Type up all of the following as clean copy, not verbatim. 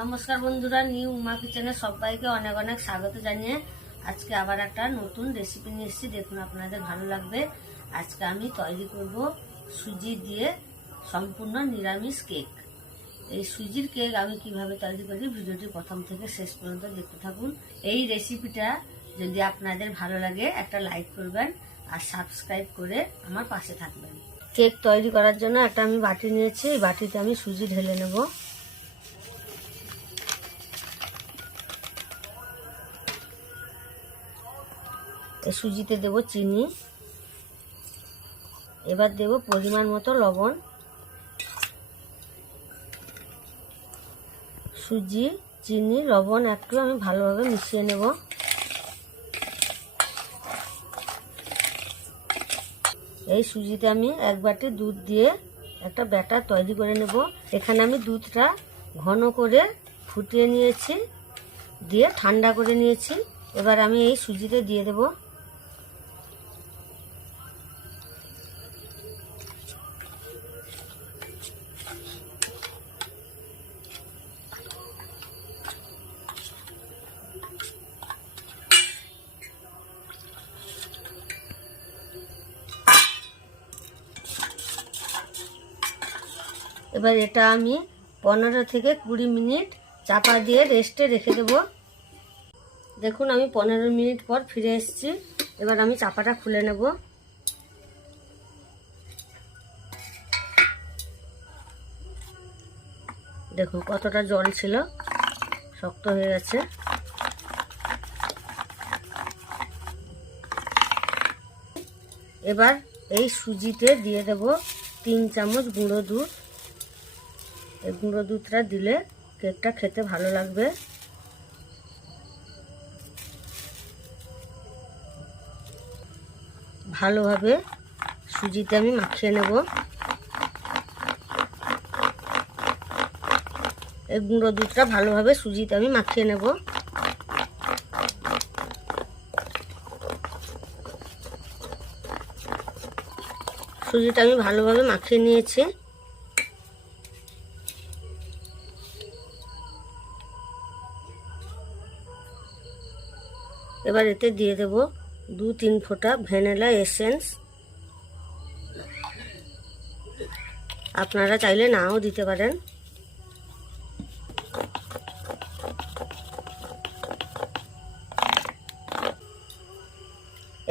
নমস্কার বন্ধুরা, নিউ উমা কিচেনে সবাইকে অনেক অনেক স্বাগত জানিয়ে আজকে আবার একটা নতুন রেসিপি নিয়ে এসেছি। দেখুন, আপনাদের ভালো লাগবে। আজকে আমি তৈরি করব সুজি দিয়ে সম্পূর্ণ নিরামিষ কেক। এই সুজির কেক আমি কিভাবে তৈরি করি ভিডিওটি প্রথম থেকে শেষ পর্যন্ত দেখতে থাকুন। এই রেসিপিটা যদি আপনাদের ভালো লাগে একটা লাইক করবেন আর সাবস্ক্রাইব করে আমার পাশে থাকবেন। কেক তৈরি করার জন্য একটা আমি বাটি নিয়েছি। এই বাটিতে আমি সুজি ঢেলে নেব। এই সুজিতে দেব চিনি, এবার দেব পরিমাণ মতো লবণ। সুজি, চিনি, লবণ একটু আমি ভালোভাবে মিশিয়ে নেব। এই সুজিতে আমি এক বাটি দুধ দিয়ে একটা ব্যাটার তৈরি করে নেব। এখানে আমি দুধটা ঘন করে ফুটিয়ে নিয়েছি, দিয়ে ঠান্ডা করে নিয়েছি। এবার আমি এই সুজিতে দিয়ে দেব। এবার এটা আমি 15 থেকে 20 মিনিট চাপা দিয়ে রেস্টে রেখে দেব। দেখুন, আমি 15 মিনিট পর ফিরে এসেছি। এবার আমি চাপাটা খুলে নেব। দেখুন কতটা জল ছিল, শক্ত হয়ে গেছে। এবার এই সুজিতে দিয়ে দেব 3 চামচ গুঁড়ো দুধ। এই গুঁড়ো দুধটা দিলে কেকটা খেতে ভালো লাগবে। ভালোভাবে সুজিতে আমি মাখিয়ে নেব। এই গুঁড়ো দুধটা ভালোভাবে সুজিতে আমি মাখিয়ে নেব। সুজিটা আমি ভালোভাবে মাখিয়ে নিয়েছি। এবার এতে দিয়ে দেব 2-3 ফোঁটা ভ্যানিলা এসেন্স। আপনারা চাইলে নাও দিতে পারেন।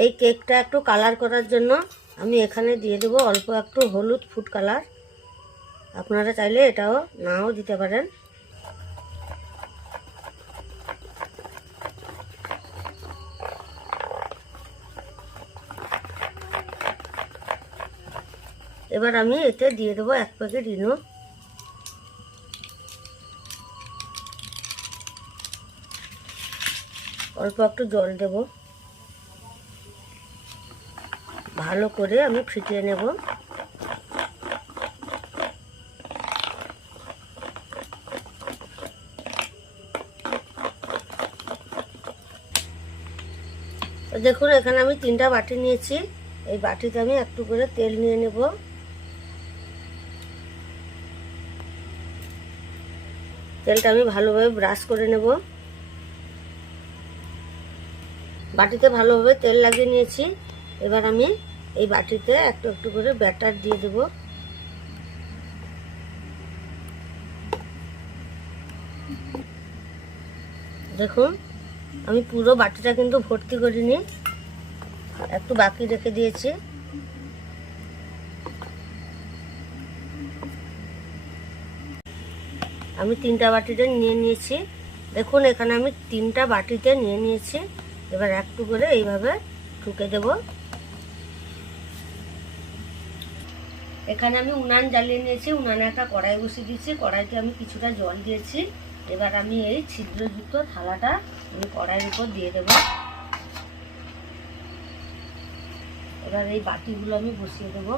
এই কেকটা একটু কালার করার জন্য আমি এখানে দিয়ে দেব অল্প একটু হলুদ ফুড কালার। আপনারা চাইলে এটাও নাও দিতে পারেন। এবার আমি এতে দিয়ে দেবো 1 প্যাকেট ইনো। অল্প একটু জল দেব। ভালো করে আমি ফিটিয়ে নেব। দেখুন, এখানে আমি 3টা বাটি নিয়েছি। এই বাটিতে আমি একটু করে তেল নিয়ে নেব। তেলটা আমি ভালোভাবে ব্রাশ করে নেব। বাটিতে ভালোভাবে তেল লাগিয়ে নিয়েছি। এবার আমি এই বাটিতে একটু একটু করে ব্যাটার দিয়ে দেব। দেখুন, আমি পুরো বাটিটা কিন্তু ভর্তি করিনি, একটু বাকি রেখে দিয়েছি। আমি 3টা বাটিতে নিয়ে নিয়েছি। দেখুন, এখানে আমি 3টা বাটিতে নিয়ে নিয়েছি। এবার একটু করে এইভাবে ঠুকে দেব। এখানে আমি উনান জ্বালিয়ে নিয়েছি। উনানে একটা কড়াই বসিয়ে দিয়েছি। কড়াইতে আমি কিছুটা জল দিয়েছি। এবার আমি এই ছিদ্রযুক্ত থালাটা আমি কড়াইয়ের উপর দিয়ে দেব। এবার এই বাটিগুলো আমি বসিয়ে দেব।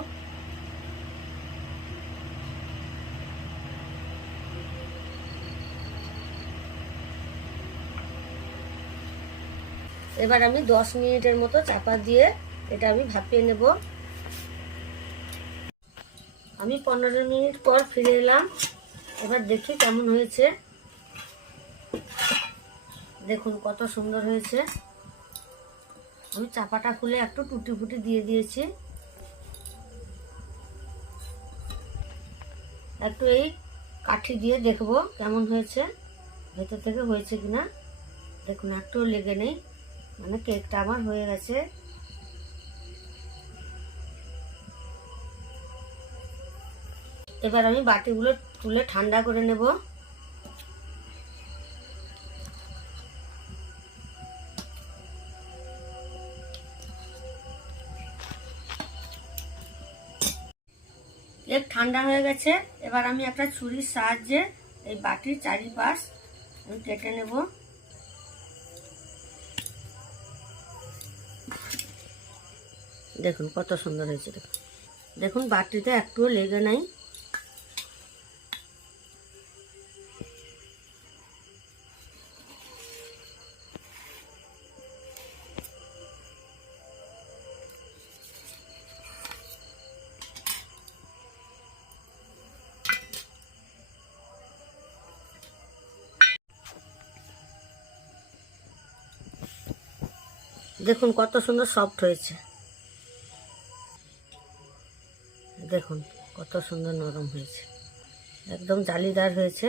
এবার আমি 10 মিনিটের মতো চাপা দিয়ে এটা আমি ভাপিয়ে নেব। আমি 15 মিনিট পর ফিরে এলাম। এবার দেখি কেমন হয়েছে। দেখুন কত সুন্দর হয়েছে। আমি চাপাটা খুলে একটু টুটি ফুটি দিয়ে দিয়েছি। একটু এই কাঠি দিয়ে দেখবো কেমন হয়েছে, ভেতর থেকে হয়েছে কিনা। দেখুন একটুও লেগে নেই, মানে কেকটা আমার হয়ে গেছে। এবার আমি বাটিগুলো তুলে ঠান্ডা করে নেব। কেক ঠান্ডা হয়ে গেছে। এবার আমি একটা ছুরির সাহায্যে এই বাটির চারিপাশ আমি কেটে নেব। দেখুন কত সুন্দর হয়েছে। দেখুন বাটিতে একটুও লেগে নাই। দেখুন কত সুন্দর সফট হয়েছে। দেখুন কত সুন্দর নরম হয়েছে, একদম জালিদার হয়েছে।